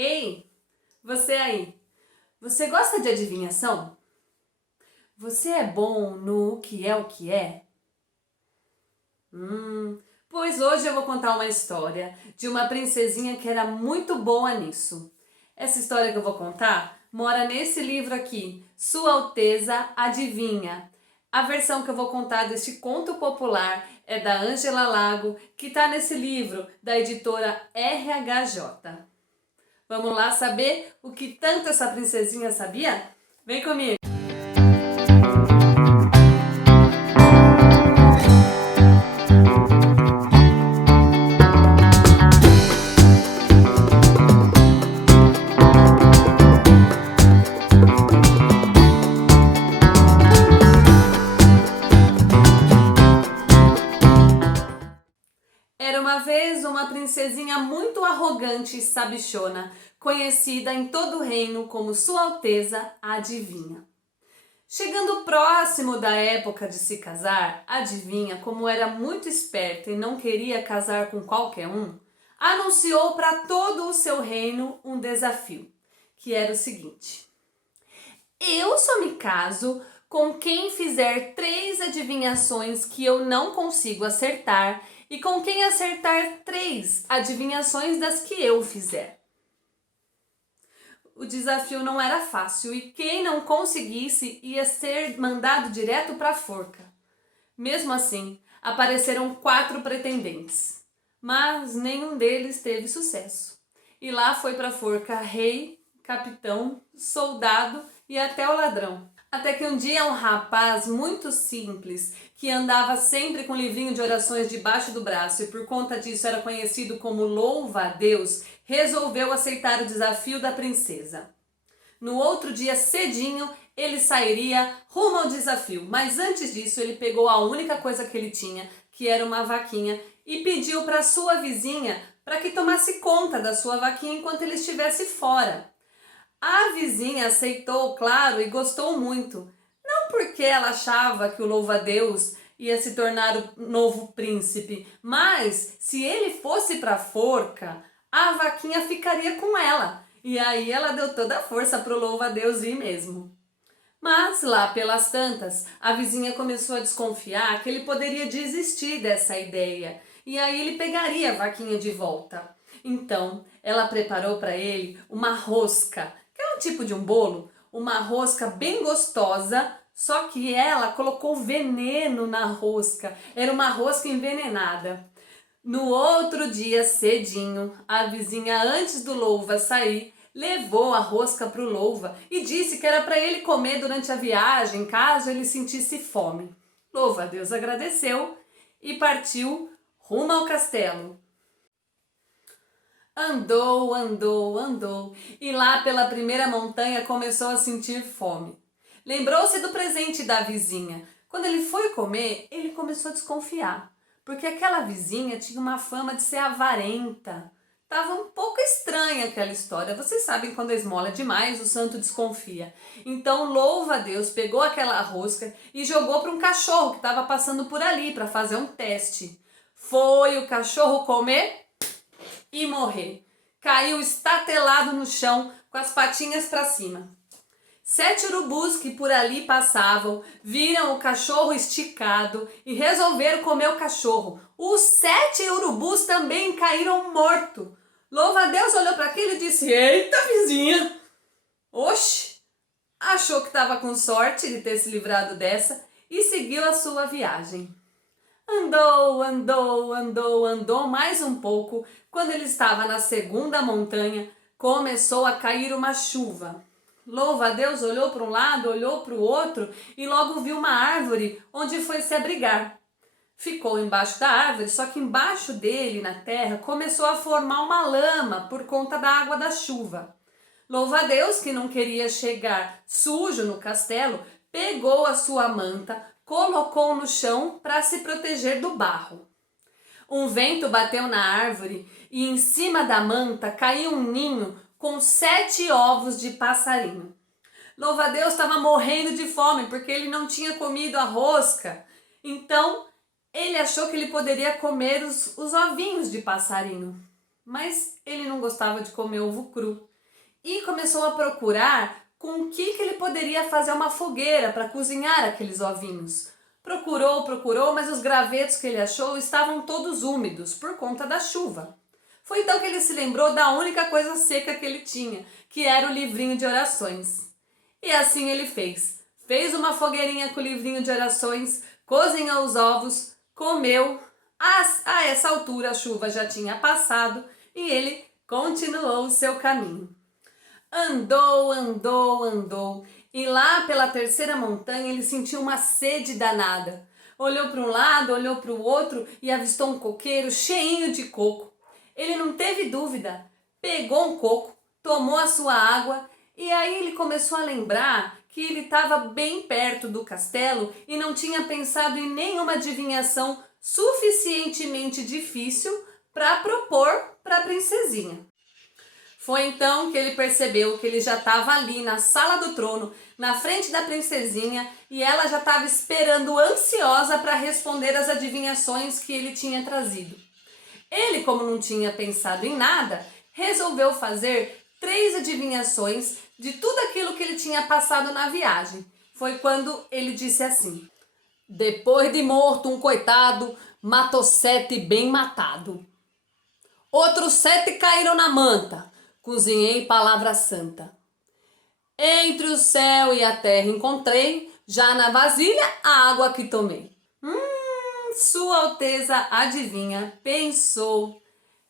Ei, você aí, você gosta de adivinhação? Você é bom no o que é o que é? Pois hoje eu vou contar uma história de uma princesinha que era muito boa nisso. Essa história que eu vou contar mora nesse livro aqui, Sua Alteza Adivinha. A versão que eu vou contar deste conto popular é da Ângela Lago, que está nesse livro da editora RHJ. Vamos lá saber o que tanto essa princesinha sabia? Vem comigo! Era uma vez uma princesinha muito arrogante e sabichona, conhecida em todo o reino como Sua Alteza a Adivinha. Chegando próximo da época de se casar, a adivinha, como era muito esperta e não queria casar com qualquer um, anunciou para todo o seu reino um desafio, que era o seguinte: eu só me caso com quem fizer 3 adivinhações que eu não consigo acertar e com quem acertar 3 adivinhações das que eu fizer. O desafio não era fácil e quem não conseguisse ia ser mandado direto para a forca. Mesmo assim, apareceram 4 pretendentes, mas nenhum deles teve sucesso. E lá foi para a forca rei, capitão, soldado e até o ladrão. Até que um dia um rapaz muito simples, que andava sempre com um livrinho de orações debaixo do braço e por conta disso era conhecido como Louva-a-Deus, resolveu aceitar o desafio da princesa. No outro dia cedinho ele sairia rumo ao desafio, mas antes disso ele pegou a única coisa que ele tinha, que era uma vaquinha, e pediu para sua vizinha para que tomasse conta da sua vaquinha enquanto ele estivesse fora. A vizinha aceitou, claro, e gostou muito. Não porque ela achava que o louva-a-Deus ia se tornar o novo príncipe, mas se ele fosse para a forca, a vaquinha ficaria com ela. E aí ela deu toda a força para o louva-a-Deus ir mesmo. Mas lá pelas tantas, a vizinha começou a desconfiar que ele poderia desistir dessa ideia. E aí ele pegaria a vaquinha de volta. Então, ela preparou para ele uma rosca, que é um tipo de um bolo, uma rosca bem gostosa, só que ela colocou veneno na rosca. Era uma rosca envenenada. No outro dia cedinho, a vizinha, antes do louva sair, levou a rosca para o louva e disse que era para ele comer durante a viagem, caso ele sentisse fome. Louva-a-Deus agradeceu e partiu rumo ao castelo. Andou e lá pela primeira montanha começou a sentir fome. Lembrou-se do presente da vizinha. Quando ele foi comer, ele começou a desconfiar, porque aquela vizinha tinha uma fama de ser avarenta. Tava um pouco estranha aquela história. Vocês sabem, quando a esmola é demais, o santo desconfia. Então, louva-a-Deus, pegou aquela rosca e jogou para um cachorro que estava passando por ali para fazer um teste. Foi o cachorro comer e morrer. Caiu estatelado no chão com as patinhas para cima. 7 urubus que por ali passavam viram o cachorro esticado e resolveram comer o cachorro. Os 7 urubus também caíram mortos. Louva-a-Deus olhou para aquilo e disse: eita, vizinha! Oxe! Achou que estava com sorte de ter se livrado dessa e seguiu a sua viagem. Andou mais um pouco. Quando ele estava na segunda montanha, começou a cair uma chuva. Louva-a-Deus olhou para um lado, olhou para o outro e logo viu uma árvore onde foi se abrigar. Ficou embaixo da árvore, só que embaixo dele, na terra, começou a formar uma lama por conta da água da chuva. Louva-a-Deus, que não queria chegar sujo no castelo, pegou a sua manta, colocou no chão para se proteger do barro. Um vento bateu na árvore e em cima da manta caiu um ninho com 7 ovos de passarinho. Louva-a-Deus estava morrendo de fome porque ele não tinha comido a rosca. Então, ele achou que ele poderia comer os ovinhos de passarinho. mas ele não gostava de comer ovo cru. E começou a procurar com o que ele poderia fazer uma fogueira para cozinhar aqueles ovinhos. Procurou, mas os gravetos que ele achou estavam todos úmidos por conta da chuva. Foi então que ele se lembrou da única coisa seca que ele tinha, que era o livrinho de orações. E assim ele fez. Fez uma fogueirinha com o livrinho de orações, cozinhou os ovos, comeu. A essa altura a chuva já tinha passado e ele continuou o seu caminho. Andou, e lá pela terceira montanha ele sentiu uma sede danada. Olhou para um lado, olhou para o outro e avistou um coqueiro cheinho de coco. Ele não teve dúvida, pegou um coco, tomou a sua água e aí ele começou a lembrar que ele estava bem perto do castelo e não tinha pensado em nenhuma adivinhação suficientemente difícil para propor para a princesinha. Foi então que ele percebeu que ele já estava ali na sala do trono, na frente da princesinha, e ela já estava esperando ansiosa para responder as adivinhações que ele tinha trazido. Ele, como não tinha pensado em nada, resolveu fazer 3 adivinhações de tudo aquilo que ele tinha passado na viagem. Foi quando ele disse assim: depois de morto um coitado, matou 7 bem matado. Outros 7 caíram na manta. Cozinhei palavra santa. Entre o céu e a terra encontrei, já na vasilha a água que tomei. Sua Alteza adivinha, pensou,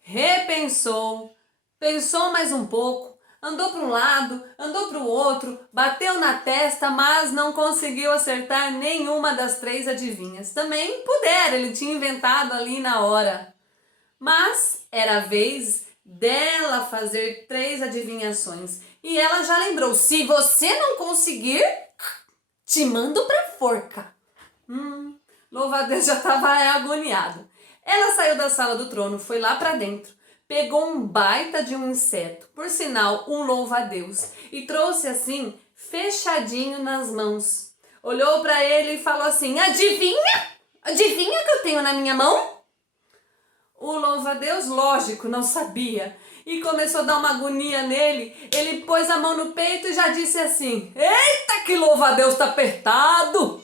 repensou, pensou mais um pouco, andou para um lado, andou para o outro, bateu na testa, mas não conseguiu acertar nenhuma das 3 adivinhas. Também pudera, ele tinha inventado ali na hora. Mas era a vez dela fazer 3 adivinhações. E ela já lembrou: se você não conseguir, te mando pra forca. Louva-a-Deus já estava agoniado. Ela saiu da sala do trono, foi lá para dentro, pegou um baita de um inseto, por sinal, um louva-a-Deus, e trouxe assim, fechadinho nas mãos. Olhou para ele e falou assim: adivinha? Adivinha que eu tenho na minha mão? O louva-a-Deus, lógico, não sabia. E começou a dar uma agonia nele. Ele pôs a mão no peito e já disse assim: eita, que louva-a-Deus tá apertado!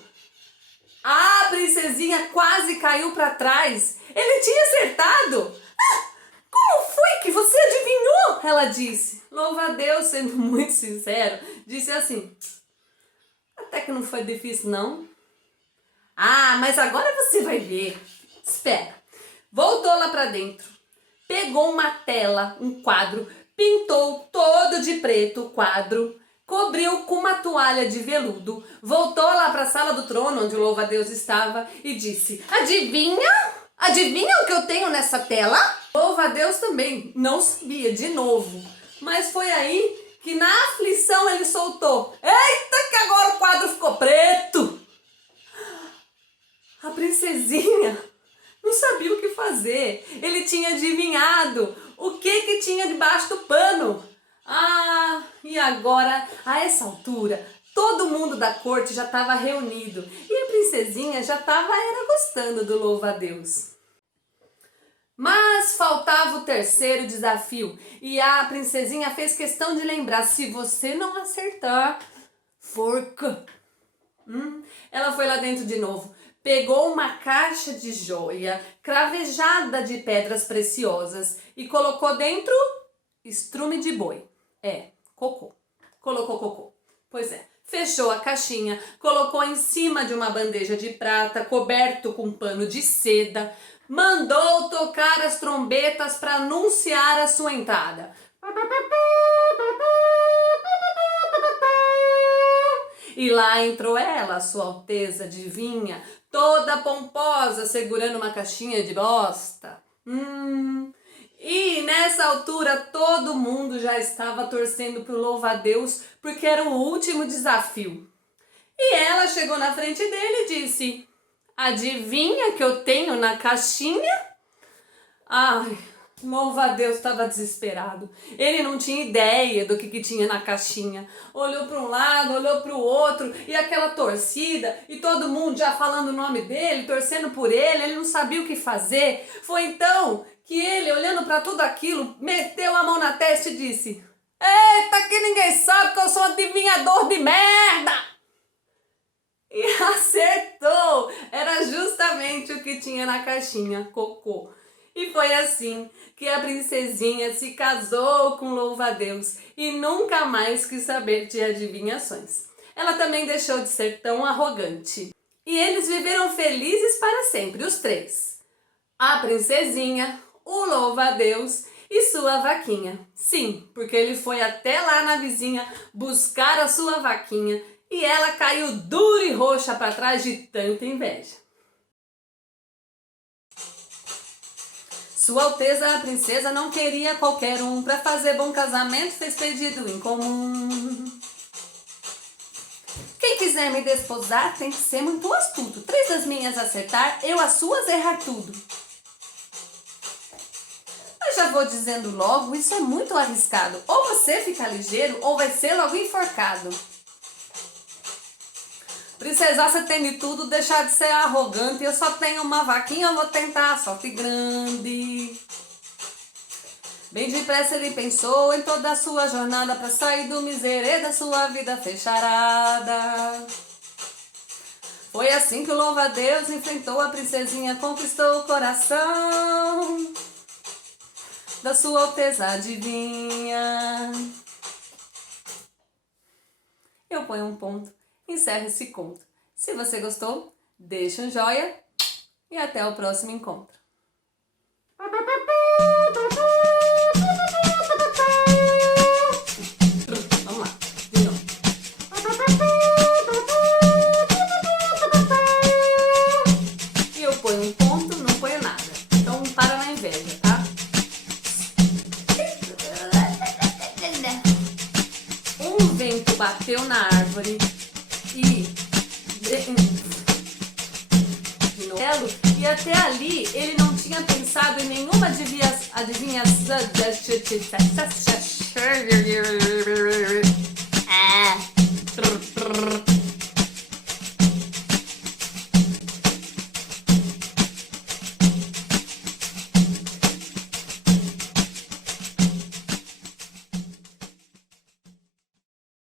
A princesinha quase caiu para trás. Ele tinha acertado. Como foi que você adivinhou? Ela disse. Louva-a-Deus, sendo muito sincero, disse assim: até que não foi difícil, não. Mas agora você vai ver. Espera. Voltou lá para dentro, pegou uma tela, um quadro, pintou todo de preto o quadro, cobriu com uma toalha de veludo, voltou lá para a sala do trono onde o louva-a-Deus estava e disse: adivinha? Adivinha o que eu tenho nessa tela? Louva-a-Deus também não sabia de novo, mas foi aí que na aflição ele soltou: eita, que agora o quadro ficou preto! A princesinha não sabia o que fazer. Ele tinha adivinhado o que tinha debaixo do pano. E agora, a essa altura, todo mundo da corte já estava reunido e a princesinha já estava gostando do louva-a-Deus. Mas faltava o terceiro desafio e a princesinha fez questão de lembrar: se você não acertar, forca. Ela foi lá dentro de novo. Pegou uma caixa de joia cravejada de pedras preciosas e colocou dentro estrume de boi. Cocô. Colocou cocô. Pois é. Fechou a caixinha, colocou em cima de uma bandeja de prata, coberto com pano de seda, mandou tocar as trombetas para anunciar a sua entrada. E lá entrou ela, Sua Alteza Adivinha, toda pomposa, segurando uma caixinha de bosta. E nessa altura todo mundo já estava torcendo pro louva-a-Deus, porque era o último desafio. E ela chegou na frente dele e disse: adivinha que eu tenho na caixinha? Louva-a-Deus estava desesperado. Ele não tinha ideia do que tinha na caixinha. Olhou para um lado, olhou para o outro, e aquela torcida, e todo mundo já falando o nome dele, torcendo por ele, ele não sabia o que fazer. Foi então que ele, olhando para tudo aquilo, meteu a mão na testa e disse: eita, que ninguém sabe que eu sou adivinhador de merda! E acertou! Era justamente o que tinha na caixinha, cocô. E foi assim que a princesinha se casou com louva-a-Deus e nunca mais quis saber de adivinhações. Ela também deixou de ser tão arrogante. E eles viveram felizes para sempre, os três. A princesinha, o louva-a-Deus e sua vaquinha. Sim, porque ele foi até lá na vizinha buscar a sua vaquinha e ela caiu dura e roxa para trás de tanta inveja. Sua Alteza, a princesa, não queria qualquer um. Para fazer bom casamento, fez pedido em comum. Quem quiser me desposar tem que ser muito astuto. 3 das minhas acertar, eu as suas errar tudo. Eu já vou dizendo logo, isso é muito arriscado. Ou você fica ligeiro, ou vai ser logo enforcado. Princesa, você tem de tudo, deixar de ser arrogante. Eu só tenho uma vaquinha, eu vou tentar a sorte grande. Bem depressa ele pensou em toda a sua jornada para sair do miserê da sua vida fecharada. Foi assim que o louva-a-Deus enfrentou a princesinha, conquistou o coração da sua Alteza adivinha. Eu ponho um ponto, encerro esse conto. Se você gostou, deixa um joia e até o próximo encontro. Vamos lá, de novo. E eu ponho um ponto, não ponho nada. Então para na inveja, tá? Um vento bateu na árvore e até ali ele não tinha pensado em nenhuma adivinhação.